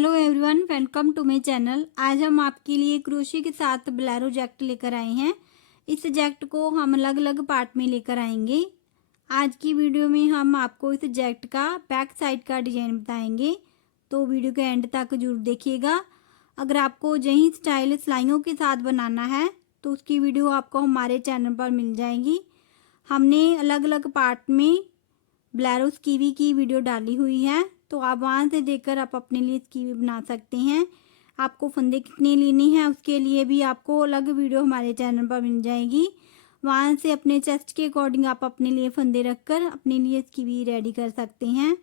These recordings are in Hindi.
Hello everyone, welcome to my channel. आज हम आपके लिए क्रोशे के साथ बोलेरो जैकेट लेकर आए हैं। इस जैकेट को हम अलग अलग पार्ट में लेकर आएंगे। आज की वीडियो में हम आपको इस जैकेट का बैक साइड का डिजाइन बताएंगे, तो वीडियो के एंड तक जरूर देखिएगा। अगर आपको यही स्टाइल सिलाइयों के साथ बनाना है तो उसकी वीडियो आपको हमारे चैनल पर मिल जाएगी। हमने अलग अलग पार्ट में बोलेरो स्कीवी की वीडियो डाली हुई है, तो आप वहाँ से देखकर आप अपने लिए स्कीवी बना सकते हैं। आपको फंदे कितने लेने हैं उसके लिए भी आपको अलग वीडियो हमारे चैनल पर मिल जाएगी। वहाँ से अपने चेस्ट के अकॉर्डिंग आप अपने लिए फंदे रखकर अपने लिए स्कीवी रेडी कर सकते हैं।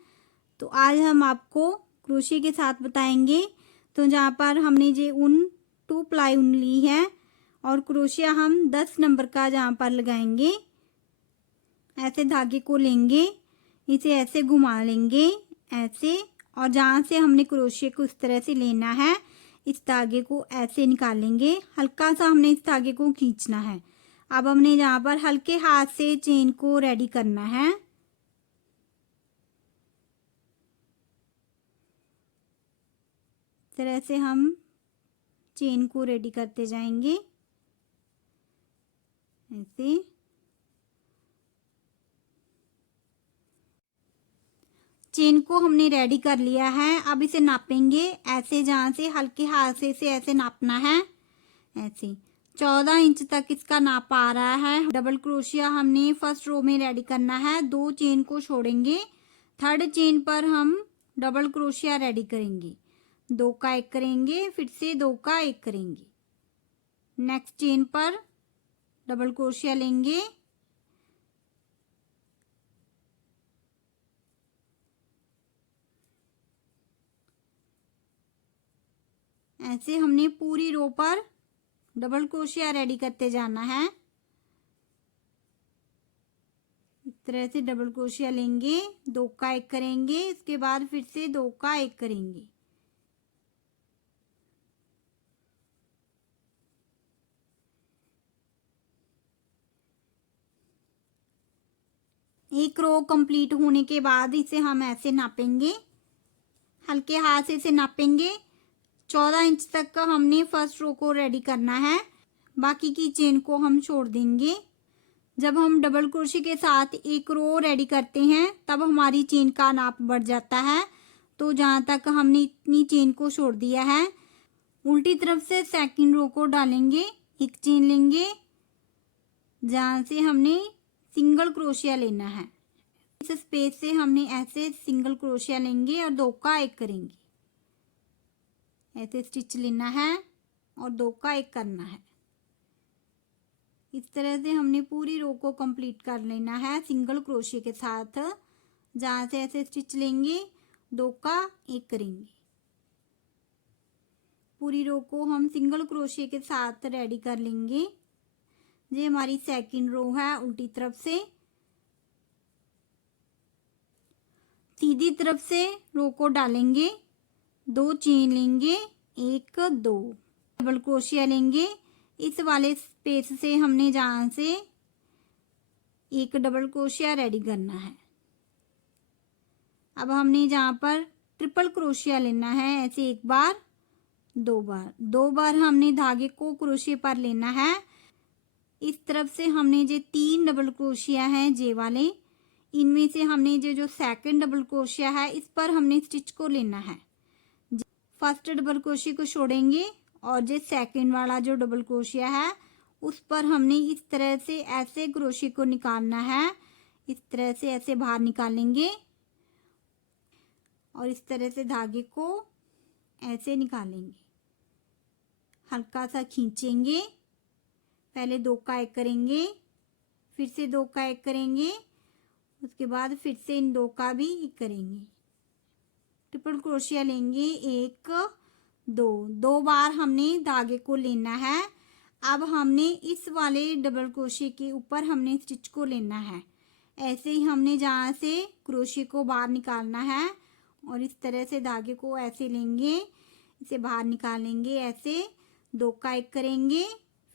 तो आज हम आपको क्रोशे के साथ बताएंगे। तो जहाँ पर हमने जो ऊन 2 प्लाई ऊन ली है और क्रोशिया हम 10 नंबर का जहाँ पर लगाएंगे। ऐसे धागे को लेंगे, इसे ऐसे घुमा लेंगे ऐसे, और जहाँ से हमने क्रोशिया को इस तरह से लेना है इस धागे को ऐसे निकालेंगे। हल्का सा हमने इस धागे को खींचना है। अब हमने यहाँ पर हल्के हाथ से चेन को रेडी करना है। इस तरह से हम चेन को रेडी करते जाएंगे ऐसे। चेन को हमने रेडी कर लिया है। अब इसे नापेंगे ऐसे, जहाँ से हल्के हाथ से इसे ऐसे नापना है ऐसे। 14 इंच तक इसका नाप आ रहा है। डबल क्रोशिया हमने फर्स्ट रो में रेडी करना है। 2 चेन को छोड़ेंगे, थर्ड चेन पर हम डबल क्रोशिया रेडी करेंगे। 2 का 1 करेंगे, फिर से 2 का 1 करेंगे। नेक्स्ट चेन पर डबल क्रोशिया लेंगे, ऐसे हमने पूरी रो पर डबल क्रोशिया रेडी करते जाना है। इस तरह से डबल क्रोशिया लेंगे, 2 का 1 करेंगे, इसके बाद फिर से 2 का 1 करेंगे। एक रो कंप्लीट होने के बाद इसे हम ऐसे नापेंगे, हल्के हाथ से इसे नापेंगे। 14 इंच तक का हमने फर्स्ट रो को रेडी करना है, बाकी की चेन को हम छोड़ देंगे। जब हम डबल क्रोशे के साथ एक रो रेडी करते हैं तब हमारी चेन का नाप बढ़ जाता है। तो जहाँ तक हमने इतनी चेन को छोड़ दिया है, उल्टी तरफ से सेकंड रो को डालेंगे, एक चेन लेंगे जहाँ से हमने सिंगल क्रोशिया लेना है। इस स्पेस से हमने ऐसे सिंगल क्रोशिया लेंगे और 2 का 1 करेंगे। ऐसे स्टिच लेना है और 2 का 1 करना है। इस तरह से हमने पूरी रो को कंप्लीट कर लेना है सिंगल क्रोशिया के साथ। जहाँ से ऐसे स्टिच लेंगे, 2 का 1 करेंगे। पूरी रो को हम सिंगल क्रोशिया के साथ रेडी कर लेंगे। ये हमारी सेकंड रो है। उल्टी तरफ से सीधी तरफ से रो को डालेंगे, 2 चेन लेंगे, 1 2 डबल क्रोशिया लेंगे। इस वाले स्पेस से हमने जहाँ से एक डबल क्रोशिया रेडी करना है। अब हमने जहाँ पर ट्रिपल क्रोशिया लेना है, ऐसे 1 बार 2 बार 2 बार हमने धागे को क्रोशिया पर लेना है। इस तरफ से हमने जो 3 डबल क्रोशिया हैं जे वाले, इनमें से हमने जो सेकंड डबल क्रोशिया है इस पर हमने स्टिच को लेना है। फर्स्ट डबल क्रोशिया को छोड़ेंगे और जो सेकंड वाला जो डबल क्रोशिया है उस पर हमने इस तरह से ऐसे क्रोशिया को निकालना है। इस तरह से ऐसे बाहर निकालेंगे और इस तरह से धागे को ऐसे निकालेंगे, हल्का सा खींचेंगे। पहले 2 का 1 करेंगे, फिर से 2 का 1 करेंगे, उसके बाद फिर से इन 2 का भी 1 करेंगे। ट्रिपल क्रोशिया लेंगे, 1 2 बार हमने धागे को लेना है। अब हमने इस वाले डबल क्रोशिया के ऊपर हमने स्टिच को लेना है। ऐसे ही हमने जहाँ से क्रोशिया को बाहर निकालना है और इस तरह से धागे को ऐसे लेंगे, इसे बाहर निकालेंगे ऐसे। 2 का 1 करेंगे,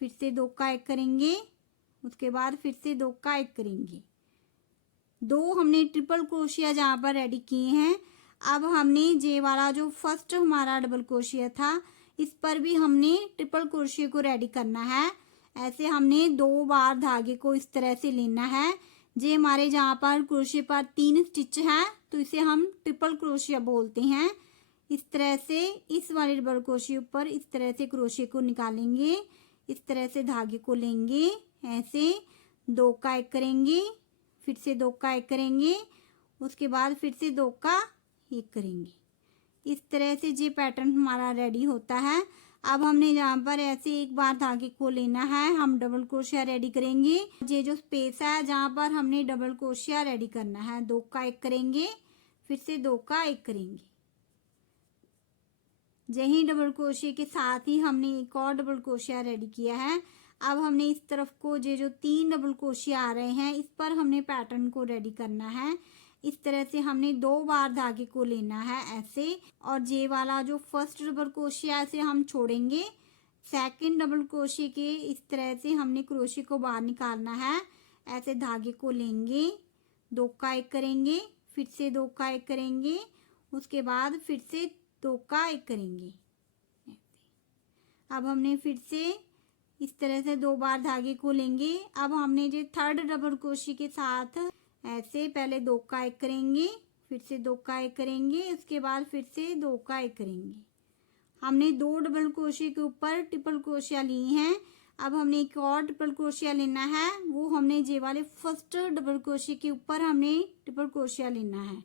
फिर से 2 का 1 करेंगे, उसके बाद फिर से 2 का 1 करेंगे। 2 हमने ट्रिपल क्रोशिया जहाँ पर रेडी किए हैं। अब हमने ये वाला जो फर्स्ट हमारा डबल क्रोशिया था इस पर भी हमने ट्रिपल क्रोशिया को रेडी करना है। ऐसे हमने 2 बार धागे को इस तरह से लेना है। जे हमारे जहाँ पर क्रोशिया पर 3 स्टिच है तो इसे हम ट्रिपल क्रोशिया बोलते हैं। इस तरह से इस वाले डबल क्रोशिया पर इस तरह से क्रोशिया को निकालेंगे, इस तरह से धागे को लेंगे, ऐसे 2 का 1 करेंगे, फिर से 2 का 1 करेंगे, उसके बाद फिर से 2 का 1 करेंगे। इस तरह से ये पैटर्न हमारा रेडी होता है। अब हमने यहाँ पर ऐसे एक बार धागे को लेना है, हम डबल क्रोशिया रेडी करेंगे। ये जो स्पेस है जहाँ पर हमने डबल क्रोशिया रेडी करना है, 2 का 1 करेंगे, फिर से 2 का 1 करेंगे। यही डबल क्रोशिया के साथ ही हमने एक और डबल क्रोशिया रेडी किया है। अब हमने इस तरफ को ये जो 3 डबल क्रोशिया आ रहे हैं इस पर हमने पैटर्न को रेडी करना है। इस तरह से हमने 2 बार धागे को लेना है ऐसे, और ये वाला जो फर्स्ट डबल क्रोशिया ऐसे हम छोड़ेंगे। सेकंड डबल क्रोशिया के इस तरह से हमने क्रोशिया को बाहर निकालना है। ऐसे धागे को लेंगे, 2 का 1 करेंगे, फिर से 2 का 1 करेंगे, उसके बाद फिर से 2 का 1 करेंगे। अब हमने फिर से इस तरह से 2 बार धागे को लेंगे। अब हमने जो थर्ड डबल क्रोशिया के साथ ऐसे पहले 2 का 1 करेंगे, फिर से 2 का 1 करेंगे, उसके बाद फिर से 2 का 1 करेंगे। हमने 2 डबल क्रोशिया के ऊपर ट्रिपल क्रोशिया ली हैं। अब हमने एक और ट्रिपल क्रोशिया लेना है, वो हमने ये वाले फर्स्ट डबल क्रोशिया के ऊपर हमने ट्रिपल क्रोशिया लेना है।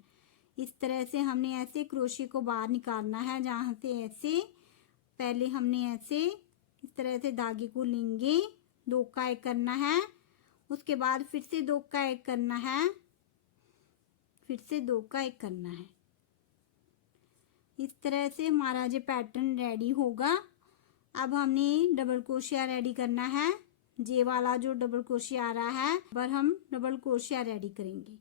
इस तरह से हमने ऐसे क्रोशिया को बाहर निकालना है, जहाँ से ऐसे पहले हमने ऐसे इस तरह से धागे को लेंगे, 2 का 1 करना है, उसके बाद फिर से 2 का 1 करना है, फिर से 2 का 1 करना है। इस तरह से हमारा जो पैटर्न रेडी होगा। अब हमने डबल क्रोशिया रेडी करना है। ये वाला जो डबल क्रोशिया आ रहा है पर हम डबल क्रोशिया रेडी करेंगे,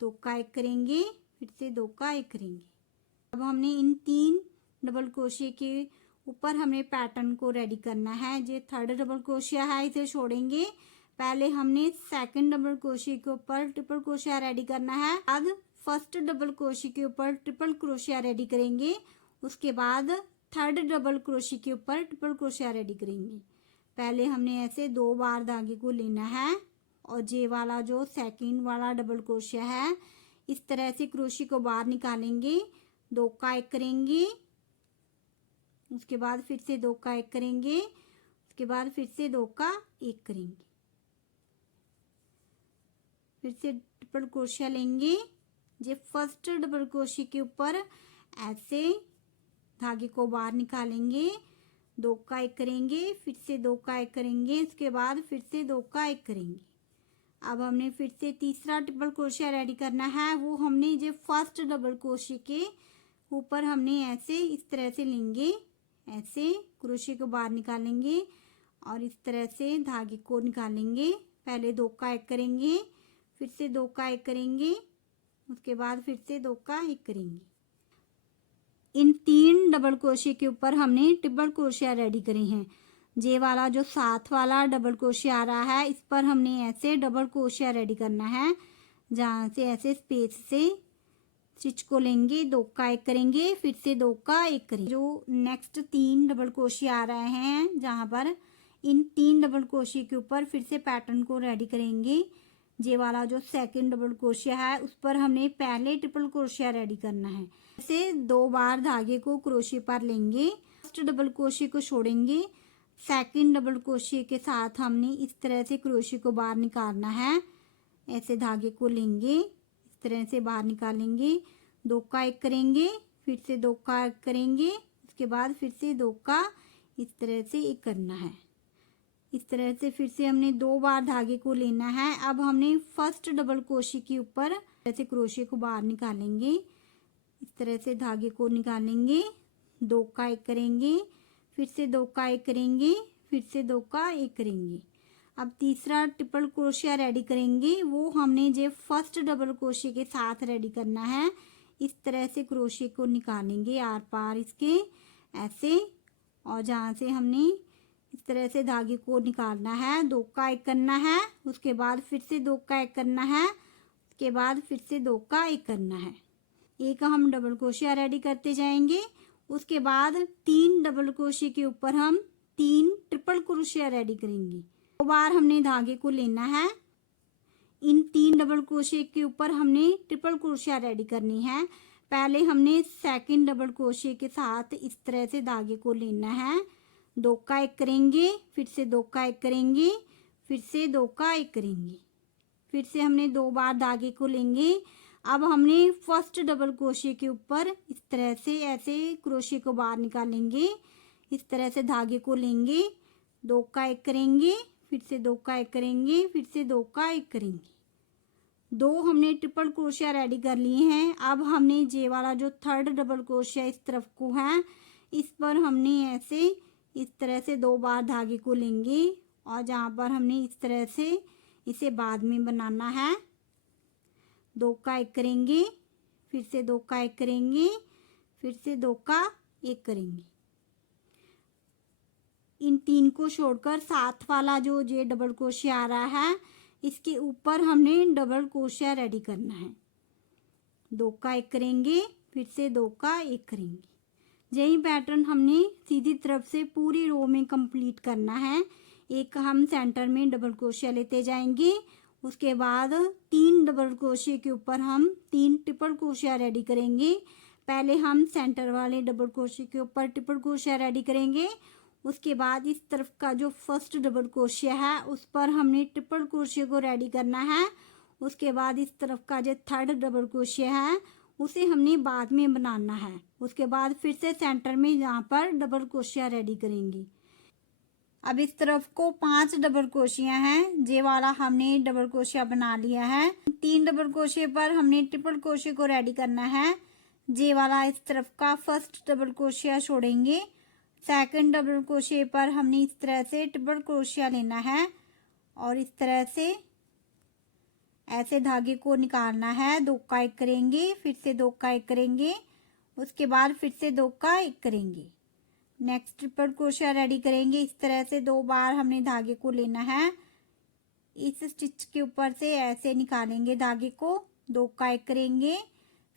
2 का 1 करेंगे, फिर से 2 का 1 करेंगे। अब हमने इन 3 डबल क्रोशिया के ऊपर हमें पैटर्न को रेडी करना है। ये थर्ड डबल क्रोशिया है, इसे छोड़ेंगे। पहले हमने सेकंड डबल क्रोशिया के ऊपर ट्रिपल क्रोशिया रेडी करना है। अब फर्स्ट डबल क्रोशिया के ऊपर ट्रिपल क्रोशिया रेडी करेंगे, उसके बाद थर्ड डबल क्रोशिया के ऊपर ट्रिपल क्रोशिया रेडी करेंगे। पहले हमने ऐसे 2 बार धागे को लेना है, और ये वाला जो सेकंड वाला डबल क्रोशिया है इस तरह से क्रोशिया को बाहर निकालेंगे, 2 का 1 करेंगे, उसके बाद फिर से 2 का 1 करेंगे, उसके बाद फिर से 2 का 1 करेंगे, फिर से ट्रिपल क्रोशिया लेंगे। ये फर्स्ट डबल क्रोशिया के ऊपर ऐसे धागे को बाहर निकालेंगे, 2 का 1 करेंगे, फिर से 2 का 1 करेंगे, उसके बाद फिर से 2 का 1 करेंगे। अब हमने फिर से तीसरा ट्रिपल क्रोशिया रेडी करना है, वो हमने ये फर्स्ट डबल क्रोशिया के ऊपर हमने ऐसे इस तरह से लेंगे, ऐसे क्रोशिया को बाहर निकालेंगे और इस तरह से धागे को निकालेंगे। पहले 2 का 1 करेंगे, फिर से 2 का 1 करेंगे, उसके बाद फिर से 2 का 1 करेंगे। इन 3 डबल क्रोशिया के ऊपर हमने ट्रिपल क्रोशिया रेडी करे हैं। ये वाला जो साथ वाला डबल क्रोशिया आ रहा है इस पर हमने ऐसे डबल क्रोशिया रेडी करना है, जहाँ से ऐसे स्पेस से स्टिच को लेंगे, 2 का 1 करेंगे, फिर से 2 का 1 करेंगे। जो नेक्स्ट 3 डबल क्रोशिया आ रहे हैं जहाँ पर इन 3 डबल क्रोशिया के ऊपर फिर से पैटर्न को रेडी करेंगे। ये वाला जो सेकंड डबल क्रोशिया है उस पर हमने पहले ट्रिपल क्रोशिया रेडी करना है। ऐसे 2 बार धागे को क्रोशिया पर लेंगे, फर्स्ट डबल क्रोशिया को छोड़ेंगे, सेकंड डबल क्रोशिया के साथ हमने इस तरह से क्रोशिया को बाहर निकालना है। ऐसे धागे को लेंगे, इस तरह से बाहर निकालेंगे, 2 का 1 करेंगे, फिर से 2 का 1 करेंगे, उसके बाद फिर से 2 का इस तरह से 1 करना है। इस तरह से फिर से हमने 2 बार धागे को लेना है। अब हमने फर्स्ट डबल क्रोशिया के ऊपर ऐसे क्रोशिया को बाहर निकालेंगे, इस तरह से धागे को निकालेंगे, 2 का 1 करेंगे, फिर से 2 का 1 करेंगे, फिर से 2 का 1 करेंगे। अब तीसरा ट्रिपल क्रोशिया रेडी करेंगे, वो हमने जो फर्स्ट डबल क्रोशिया के साथ रेडी करना है। इस तरह से क्रोशिया को निकालेंगे आर पार इसके ऐसे, और जहाँ से हमने इस तरह से धागे को निकालना है, 2 का 1 करना है, उसके बाद फिर से 2 का 1 करना है, उसके बाद फिर से 2 का 1 करना है। एक हम डबल क्रोशिया रेडी करते जाएंगे। उसके बाद 3 डबल क्रोशिया के ऊपर हम 3 ट्रिपल क्रोशिया रेडी करेंगे। 2 बार हमने धागे को लेना है। इन 3 डबल क्रोशिया के ऊपर हमने ट्रिपल क्रोशिया रेडी करनी है। पहले हमने सेकंड डबल क्रोशिया के साथ इस तरह से धागे को लेना है। 2 का 1 करेंगे, फिर से 2 का 1 करेंगे, फिर से 2 का 1 करेंगे, फिर से हमने 2 बार धागे को लेंगे। अब हमने फर्स्ट डबल क्रोशिया के ऊपर इस तरह से ऐसे क्रोशिया को बाहर निकालेंगे। इस तरह से धागे को लेंगे, 2 का 1 करेंगे, फिर से 2 का 1 करेंगे, फिर से 2 का 1 करेंगे। 2 हमने ट्रिपल क्रोशिया रेडी कर लिए हैं। अब हमने ये वाला जो थर्ड डबल क्रोशिया इस तरफ को है, इस पर हमने ऐसे इस तरह से 2 बार धागे को लेंगे और जहाँ पर हमने इस तरह से इसे बाद में बनाना है। 2 का 1 करेंगे, फिर से 2 का 1 करेंगे, फिर से 2 का 1 करेंगे। इन 3 को छोड़कर साथ वाला जो ये डबल क्रोशिया आ रहा है, इसके ऊपर हमने डबल क्रोशिया रेडी करना है। 2 का 1 करेंगे, फिर से 2 का 1 करेंगे। यही पैटर्न हमने सीधी तरफ से पूरी रो में कंप्लीट करना है। एक हम सेंटर में डबल क्रोशिया लेते जाएंगे। उसके बाद 3 डबल क्रोशिया के ऊपर हम 3 ट्रिपल क्रोशिया रेडी करेंगे। पहले हम सेंटर वाले डबल क्रोशिया के ऊपर ट्रिपल क्रोशिया रेडी करेंगे। उसके बाद इस तरफ का जो फर्स्ट डबल क्रोशिया है उस पर हमने ट्रिपल क्रोशिया को रेडी करना है। उसके बाद इस तरफ का जो थर्ड डबल क्रोशिया है उसे हमने बाद में बनाना है। उसके बाद फिर से सेंटर में यहाँ पर डबल क्रोशिया रेडी करेंगे। अब इस तरफ को 5 डबल क्रोशिया हैं। ये वाला हमने डबल क्रोशिया बना लिया है। 3 डबल क्रोशिया पर हमने ट्रिपल क्रोशिया को रेडी करना है। ये वाला इस तरफ का फर्स्ट डबल क्रोशिया छोड़ेंगे। सेकंड डबल क्रोशिया पर हमने इस तरह से ट्रिपल क्रोशिया लेना है और इस तरह से ऐसे धागे को निकालना है। 2 का 1 करेंगे, फिर से 2 का 1 करेंगे, उसके बाद फिर से 2 का 1 करेंगे। नेक्स्ट ट्रिपल क्रोशिया रेडी करेंगे। इस तरह से 2 बार हमने धागे को लेना है। इस स्टिच के ऊपर से ऐसे निकालेंगे धागे को। 2 का 1 करेंगे,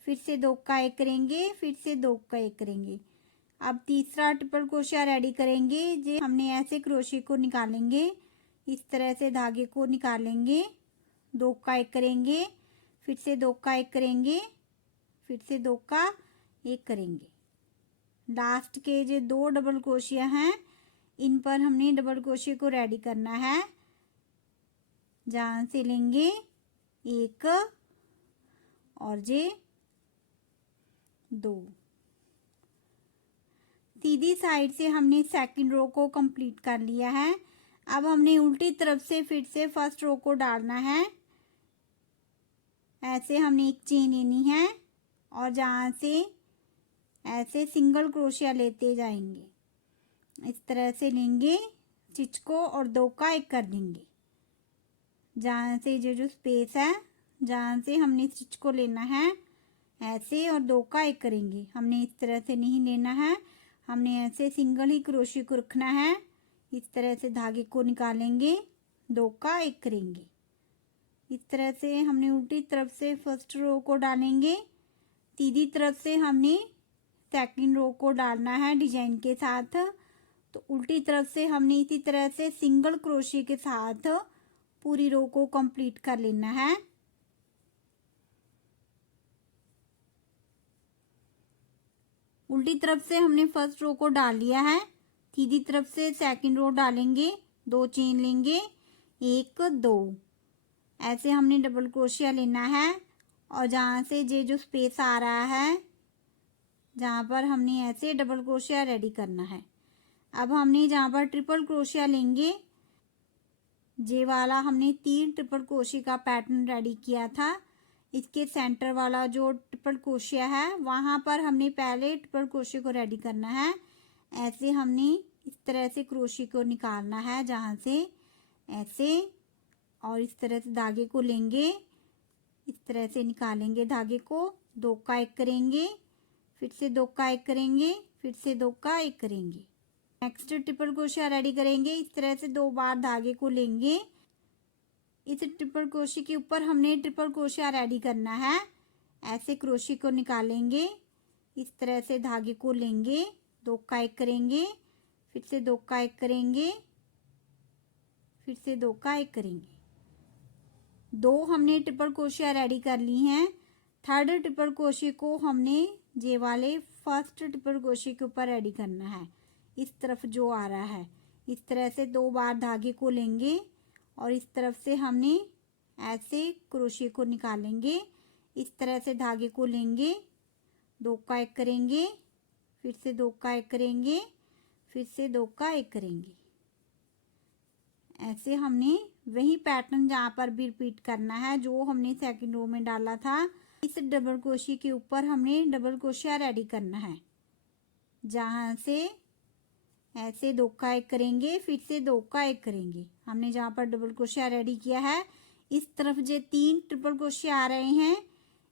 फिर से 2 का 1 करेंगे, फिर से 2 का 1 करेंगे। अब तीसरा ट्रिपल क्रोशिया रेडी करेंगे। ये हमने ऐसे क्रोशिया को निकालेंगे। इस तरह से धागे को निकालेंगे। 2 का 1 करेंगे, फिर से 2 का 1 करेंगे, फिर से 2 का 1 करेंगे। लास्ट के जो 2 डबल क्रोशिया हैं इन पर हमने डबल क्रोशिया को रेडी करना है। जहाँ से लेंगे 1 और ये 2। सीधी साइड से हमने सेकंड रो को कंप्लीट कर लिया है। अब हमने उल्टी तरफ से फिर से फर्स्ट रो को डालना है। ऐसे हमने एक चेन लेनी है और जहाँ से ऐसे सिंगल क्रोशिया लेते जाएंगे। इस तरह से लेंगे स्टिच को और 2 का 1 कर देंगे। जहाँ से जो स्पेस है जहाँ से हमने स्टिच को लेना है ऐसे और 2 का 1 करेंगे। हमने इस तरह से नहीं लेना है, हमने ऐसे सिंगल ही क्रोशिया को रखना है। इस तरह से धागे को निकालेंगे, 2 का 1 करेंगे। इस तरह से हमने उल्टी तरफ से फर्स्ट रो को डालेंगे। सीधी तरफ से हमने सेकंड रो को डालना है डिजाइन के साथ। तो उल्टी तरफ से हमने इसी तरह से सिंगल क्रोशिया के साथ पूरी रो को कंप्लीट कर लेना है। उल्टी तरफ से हमने फर्स्ट रो को डाल लिया है। सीधी तरफ से सेकंड रो डालेंगे, 2 चेन लेंगे, 1 2 ऐसे हमने डबल क्रोशिया लेना है और जहाँ से ये जो स्पेस आ रहा है जहाँ पर हमने ऐसे डबल क्रोशिया रेडी करना है। अब हमने जहाँ पर ट्रिपल क्रोशिया लेंगे, ये वाला हमने 3 ट्रिपल क्रोशिया का पैटर्न रेडी किया था। इसके सेंटर वाला जो ट्रिपल क्रोशिया है वहाँ पर हमने पहले ट्रिपल क्रोशिया को रेडी करना है। ऐसे हमने इस तरह से क्रोशिया को निकालना है जहाँ से ऐसे और इस तरह से धागे को लेंगे। इस तरह से निकालेंगे धागे को, 2 का 1 करेंगे, फिर से 2 का 1 करेंगे, फिर से 2 का 1 करेंगे। नेक्स्ट ट्रिपल क्रोशिया रेडी करेंगे। इस तरह से 2 बार धागे को लेंगे। इस ट्रिपल क्रोशिया के ऊपर हमने ट्रिपल क्रोशिया रेडी करना है। ऐसे क्रोशे को निकालेंगे। इस तरह से धागे को लेंगे, 2 का 1 करेंगे, फिर से 2 का 1 करेंगे, फिर से 2 का 1 करेंगे। 2 हमने ट्रिपल क्रोशिया रेडी कर ली हैं। थर्ड ट्रिपल क्रोशे को हमने ये वाले फर्स्ट ट्रिपल क्रोशे के ऊपर रेडी करना है। इस तरफ जो आ रहा है, इस तरह से 2 बार धागे को लेंगे और इस तरफ से हमने ऐसे क्रोशे को निकालेंगे। इस तरह से धागे को लेंगे, 2 का 1 करेंगे, फिर से 2 का 1 करेंगे, फिर से 2 का 1 करेंगे। ऐसे हमने वही पैटर्न जहाँ पर भी रिपीट करना है जो हमने सेकंड रो में डाला था। इस डबल क्रोशे के ऊपर हमने डबल क्रोशिया रेडी करना है। जहाँ से ऐसे 2 का 1 करेंगे, फिर से 2 का 1 करेंगे। हमने जहाँ पर डबल क्रोशिया रेडी किया है, इस तरफ जो 3 ट्रिपल क्रोशिया आ रहे हैं,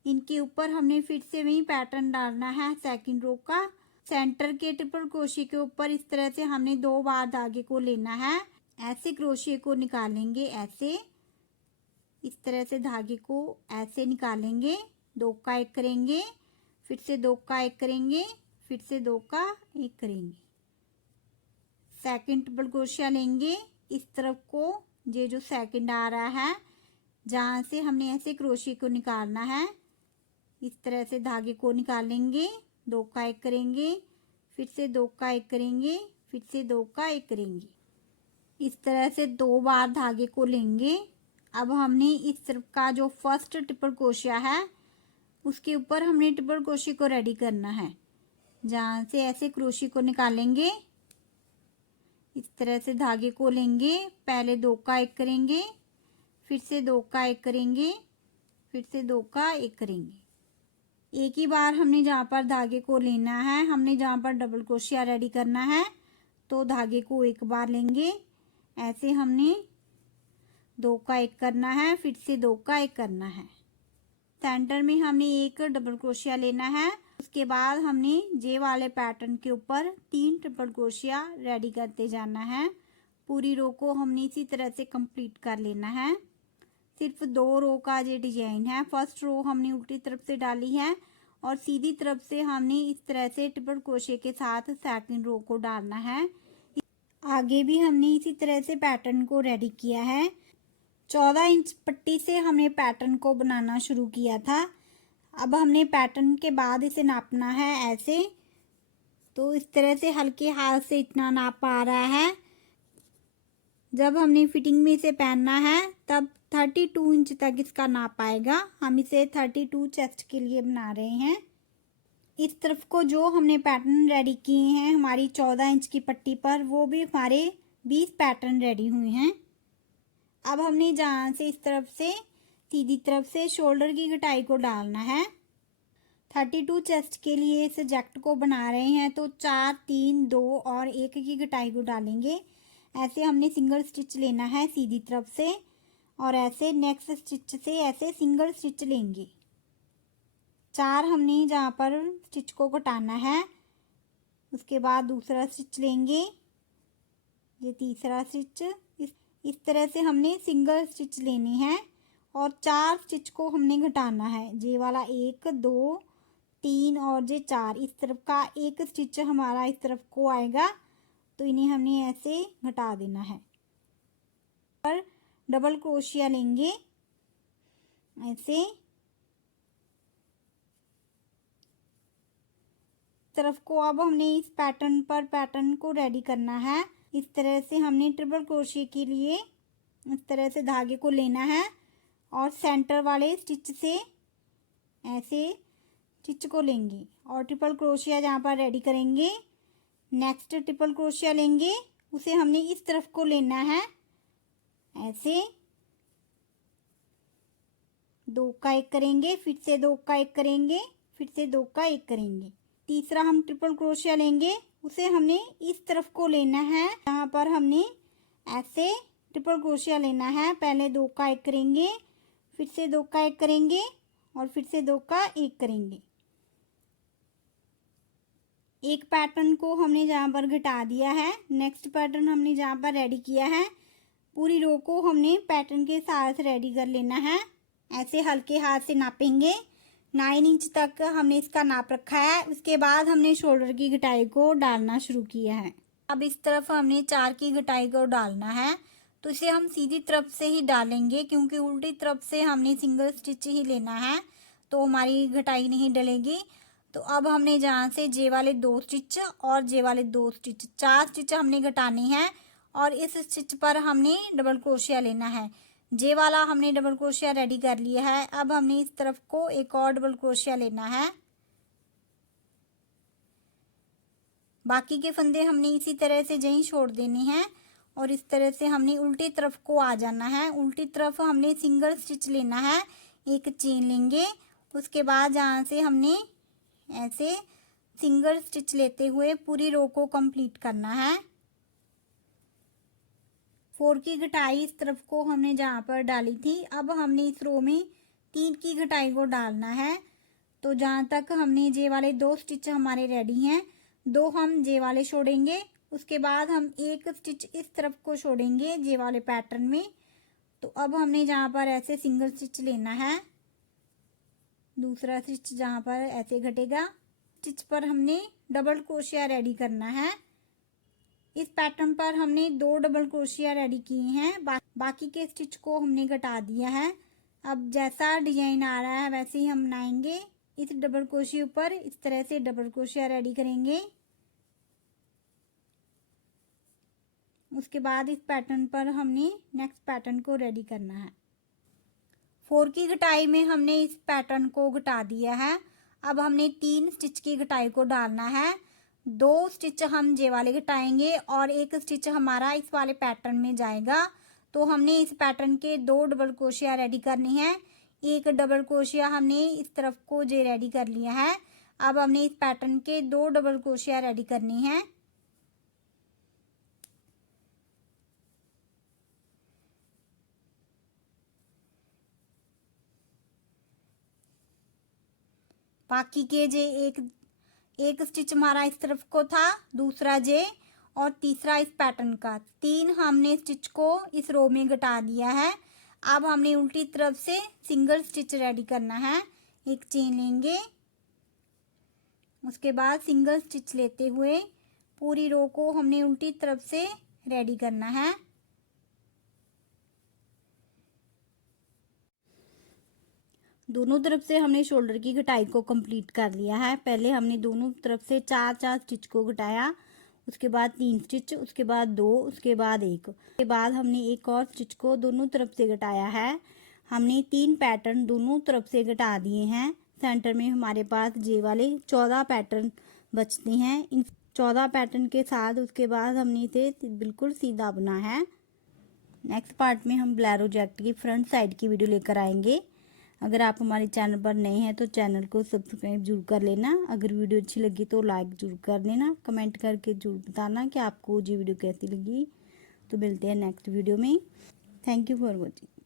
इनके ऊपर हमने फिर से वही पैटर्न डालना है सेकंड रो का। सेंटर के ट्रिपल क्रोशे के ऊपर इस तरह से हमने 2 बार धागे को लेना है। ऐसे क्रोशे को निकालेंगे, ऐसे इस तरह से धागे को ऐसे निकालेंगे, 2 का 1 करेंगे, फिर से 2 का 1 करेंगे, फिर से 2 का 1 करेंगे। सेकंड ट्रिपल क्रोशिया लेंगे, इस तरफ को ये जो सेकंड आ रहा है, जहाँ से हमने ऐसे क्रोशे को निकालना है, इस तरह से धागे को निकालेंगे, 2 का 1 करेंगे, फिर से 2 का 1 करेंगे, फिर से 2 का 1 करेंगे। इस तरह से 2 बार धागे को लेंगे। अब हमने इस तरफ का जो फर्स्ट ट्रिपल क्रोशिया है, उसके ऊपर हमने ट्रिपल क्रोशे को रेडी करना है। जहाँ से ऐसे क्रोशे को निकालेंगे, इस तरह से धागे को लेंगे, पहले 2 का 1 करेंगे, फिर से 2 का 1 करेंगे, फिर से 2 का 1 करेंगे। एक ही बार हमने जहाँ पर धागे को लेना है, हमने जहाँ पर डबल क्रोशिया रेडी करना है, तो धागे को एक बार लेंगे। ऐसे हमने 2 का 1 करना है, फिर से 2 का 1 करना है। सेंटर में हमने एक डबल क्रोशिया लेना है। उसके बाद हमने जे वाले पैटर्न के ऊपर 3 ट्रिपल क्रोशिया रेडी करते जाना है। पूरी रो को हमने इसी तरह से कंप्लीट कर लेना है। सिर्फ 2 रो का ये डिजाइन है। फर्स्ट रो हमने उल्टी तरफ से डाली है और सीधी तरफ से हमने इस तरह से ट्रिपल क्रोशे के साथ सेकंड रो को डालना है। आगे भी हमने इसी तरह से पैटर्न को रेडी किया है। 14 इंच पट्टी से हमने पैटर्न को बनाना शुरू किया था। अब हमने पैटर्न के बाद इसे नापना है ऐसे। तो इस तरह से हल्के हाथ से इतना नाप आ रहा है। जब हमने फिटिंग में इसे पहनना है तब 32 इंच तक इसका नाप आएगा। हम इसे 32 चेस्ट के लिए बना रहे हैं। इस तरफ को जो हमने पैटर्न रेडी किए हैं हमारी 14 इंच की पट्टी पर, वो भी हमारे 20 पैटर्न रेडी हुए हैं। अब हमने जहाँ से इस तरफ से सीधी तरफ से शोल्डर की कटाई को डालना है। 32 चेस्ट के लिए इस जैकेट को बना रहे हैं तो 4, 3, 2 और 1 की कटाई को डालेंगे। ऐसे हमने सिंगल स्टिच लेना है सीधी तरफ से और ऐसे नेक्स्ट स्टिच से ऐसे सिंगल स्टिच लेंगे। 4 हमने जहाँ पर स्टिच को कटाना है, उसके बाद दूसरा स्टिच लेंगे, ये तीसरा स्टिच। इस तरह से हमने सिंगल स्टिच लेनी है और 4 स्टिच को हमने घटाना है। ये वाला 1, 2, 3 और ये 4। इस तरफ का एक स्टिच हमारा इस तरफ को आएगा तो इन्हें हमने ऐसे घटा देना है। पर डबल क्रोशिया लेंगे ऐसे। तरफ को अब हमने इस पैटर्न पर पैटर्न को रेडी करना है। इस तरह से हमने ट्रिपल क्रोशे के लिए इस तरह से धागे को लेना है और सेंटर वाले स्टिच से ऐसे स्टिच को लेंगे और ट्रिपल क्रोशिया जहाँ पर रेडी करेंगे। नेक्स्ट ट्रिपल क्रोशिया लेंगे, उसे हमने इस तरफ को लेना है ऐसे। 2 का 1 करेंगे, फिर से 2 का 1 करेंगे, फिर से 2 का 1 करेंगे। तीसरा हम ट्रिपल क्रोशिया लेंगे, उसे हमने इस तरफ को लेना है। यहाँ पर हमने ऐसे ट्रिपल क्रोशिया लेना है। पहले 2 का 1 करेंगे, फिर से 2 का 1 करेंगे और फिर से 2 का 1 करेंगे। एक पैटर्न को हमने जहाँ पर घटा दिया है, नेक्स्ट पैटर्न हमने जहाँ पर रेडी किया है, पूरी रो को हमने पैटर्न के साथ रेडी कर लेना है। ऐसे हल्के हाथ से नापेंगे। 9 इंच तक हमने इसका नाप रखा है। उसके बाद हमने शोल्डर की घटाई को डालना शुरू किया है। अब इस तरफ हमने 4 की घटाई को डालना है, तो इसे हम सीधी तरफ से ही डालेंगे क्योंकि उल्टी तरफ से हमने सिंगल स्टिच ही लेना है, तो हमारी घटाई नहीं डलेगी। तो अब हमने जहाँ से जे वाले 2 स्टिच और जे वाले 2 स्टिच 4 स्टिच हमने घटानी है और इस स्टिच पर हमने डबल क्रोशिया लेना है। जे वाला हमने डबल क्रोशिया रेडी कर लिया है। अब हमने इस तरफ को एक और डबल क्रोशिया लेना है। बाकी के फंदे हमने इसी तरह से यहीं छोड़ देने हैं और इस तरह से हमने उल्टी तरफ को आ जाना है। उल्टी तरफ हमने सिंगल स्टिच लेना है, एक चेन लेंगे। उसके बाद जहाँ से हमने ऐसे सिंगल स्टिच लेते हुए पूरी रो को कंप्लीट करना है। 4 की घटाई इस तरफ को हमने जहाँ पर डाली थी, अब हमने इस रो में 3 की घटाई को डालना है। तो जहाँ तक हमने जे वाले 2 स्टिच हमारे रेडी हैं, 2 हम जे वाले छोड़ेंगे। उसके बाद हम एक स्टिच इस तरफ को छोड़ेंगे जे वाले पैटर्न में। तो अब हमने जहाँ पर ऐसे सिंगल स्टिच लेना है, दूसरा स्टिच जहाँ पर ऐसे घटेगा, स्टिच पर हमने डबल क्रोशिया रेडी करना है। इस पैटर्न पर हमने 2 डबल क्रोशिया रेडी किए हैं, बाकी के स्टिच को हमने घटा दिया है। अब जैसा डिजाइन आ रहा है वैसे ही हम बनाएंगे। इस डबल क्रोशिया पर इस तरह से डबल क्रोशिया रेडी करेंगे। उसके बाद इस पैटर्न पर हमने नेक्स्ट पैटर्न को रेडी करना है। 4 की घटाई में हमने इस पैटर्न को घटा दिया है। अब हमने 3 स्टिच की घटाई को डालना है। 2 स्टिच हम जे वाले घटाएंगे और एक स्टिच हमारा इस वाले पैटर्न में जाएगा। तो हमने इस पैटर्न के 2 डबल क्रोशिया रेडी करनी है। एक डबल क्रोशिया हमने इस तरफ को जे रेडी कर लिया है। अब हमने इस पैटर्न के 2 डबल क्रोशिया रेडी करनी है। बाकी के जे एक स्टिच हमारा इस तरफ को था, दूसरा जे और तीसरा इस पैटर्न का, 3 हमने स्टिच को इस रो में घटा दिया है। अब हमने उल्टी तरफ से सिंगल स्टिच रेडी करना है। एक चेन लेंगे, उसके बाद सिंगल स्टिच लेते हुए पूरी रो को हमने उल्टी तरफ से रेडी करना है। दोनों तरफ से हमने शोल्डर की घटाई को कंप्लीट कर लिया है। पहले हमने दोनों तरफ से 4 स्टिच को घटाया, उसके बाद 3 स्टिच, उसके बाद 2, उसके बाद 1, उसके बाद हमने एक और स्टिच को दोनों तरफ से घटाया है। हमने 3 पैटर्न दोनों तरफ से घटा दिए हैं। सेंटर में हमारे पास जे वाले 14 पैटर्न बचते हैं। इन 14 पैटर्न के साथ उसके बाद हमने इसे बिल्कुल सीधा बुना है। नेक्स्ट पार्ट में हम ब्लैरो जैकेट की फ्रंट साइड की वीडियो लेकर आएंगे। अगर आप हमारे चैनल पर नए हैं तो चैनल को सब्सक्राइब जरूर कर लेना। अगर वीडियो अच्छी लगी तो लाइक जरूर कर देना। कमेंट करके जरूर बताना कि आपको ये वीडियो कैसी लगी। तो मिलते हैं नेक्स्ट वीडियो में। Thank you for watching.